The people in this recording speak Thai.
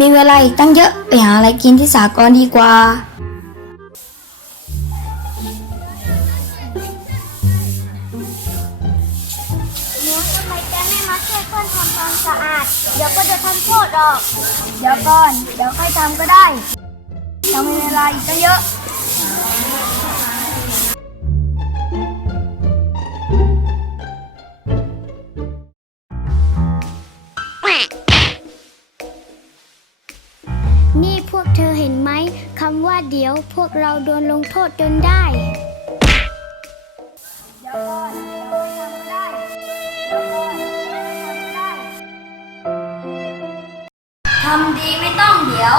มีเวลาอีกตั้งเยอะ ไปหาอะไรกินที่สากลดีกว่า หนูทำไมแกไม่มาช่วยเพื่อนทำความสะอาด เดี๋ยวก็จะทำโทษหรอก เดี๋ยวก่อน เดี๋ยวค่อยทำก็ได้เรามีเวลาอีกตั้งเยอะ นี่พวกเธอเห็นไหมคำว่าเดี๋ยวพวกเราโดนลงโทษจนได้ยอนเดี๋ยอยทำได้ยอนเดี๋ยอยทำได้ทำดีไม่ต้องเดี๋ยว